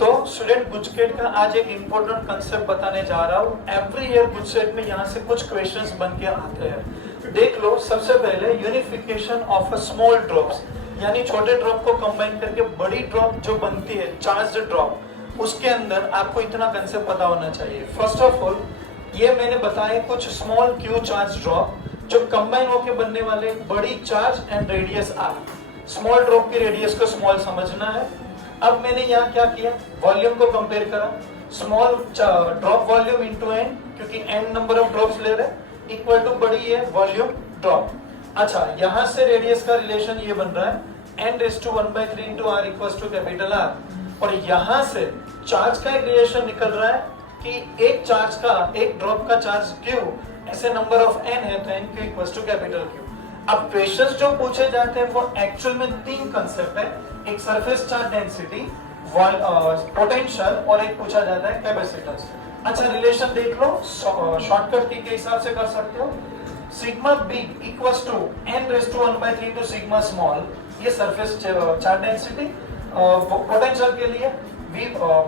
तो स्टूडेंट गुजकेट का आज एक इम्पोर्टेंट कंसेप्ट बताने जा रहा हूँ। एवरी ईयर गुजकेट में यहाँ से कुछ क्वेश्चंस बन के आते हैं। देख लो, सबसे पहले unification of a small drops, यानी छोटे ड्रॉप को कंबाइन करके बड़ी ड्रॉप जो बनती है, चार्ज्ड ड्रॉप, उसके अंदर आपको इतना कंसेप्ट पता होना चाहिए। फर्स्ट ऑफ ऑल, ये मैंने बताया कुछ स्मॉल क्यू चार्ज ड्रॉप जो कंबाइन होके बनने वाले बड़ी charge and radius are. Small drop की रेडियस को स्मॉल समझना है। अब मैंने यहाँ क्या किया, वॉल्यूम को कंपेयर करा, small drop volume into N, क्योंकि एन नंबर ऑफ ड्रॉप्स ले रहे हैं, इक्वल टू बड़ी है वॉल्यूम ड्रॉप। अच्छा, यहाँ से रेडियस का रिलेशन ये बन रहा है n⁻⁴ into R equals to capital R, और यहाँ से चार्ज का एक रिलेशन निकल रहा है कि एक चार्ज का, एक ड्रॉप का चार्ज क्यू ऐसे नंबर ऑफ n है तो n Q equals to capital Q. अब क्वेश्चंस जो पूछे जाते हैं वो एक्चुअल में तीन कंसेप्ट है, एक सरफेस चार्ज डेंसिटी, पोटेंशियल, और एक पूछा जाता है कैपेसिटेंस। अच्छा, रिलेशन देख लो, शॉर्टकट की के हिसाब से कर सकते हो। Sigma big equals to n⁻⁴ into sigma small, ये सरफेस चार्ज डेंसिटी। पोटेंशियल के लिए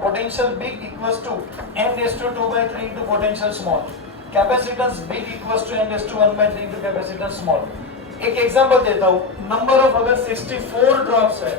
potential big equals to n⁻⁴ into potential small. Capacitance big equals to n⁻⁴ into capacitance small. एक एग्जांपल देता हूं, नंबर ऑफ अगर 64 drops है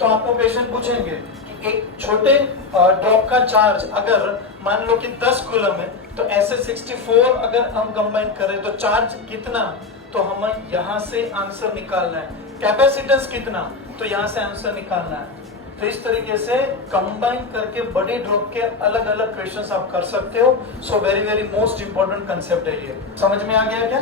तो आपको क्वेश्चन पूछेंगे कि एक छोटे ड्रॉप का चार्ज अगर मान लो कि 10 कूलम है, तो ऐसे 64 अगर हम कंबाइन करें तो चार्ज कितना, तो हमें यहाँ से आंसर निकालना है। कैपेसिटेंस कितना, तो यहाँ से आंसर निकालना है। तो इस तरीके से कंबाइन करके बड़े ड्रॉप के अलग अलग क्वेश्चंस आप कर सकते हो। So very very most important concept है ये। समझ में आ गया क्या?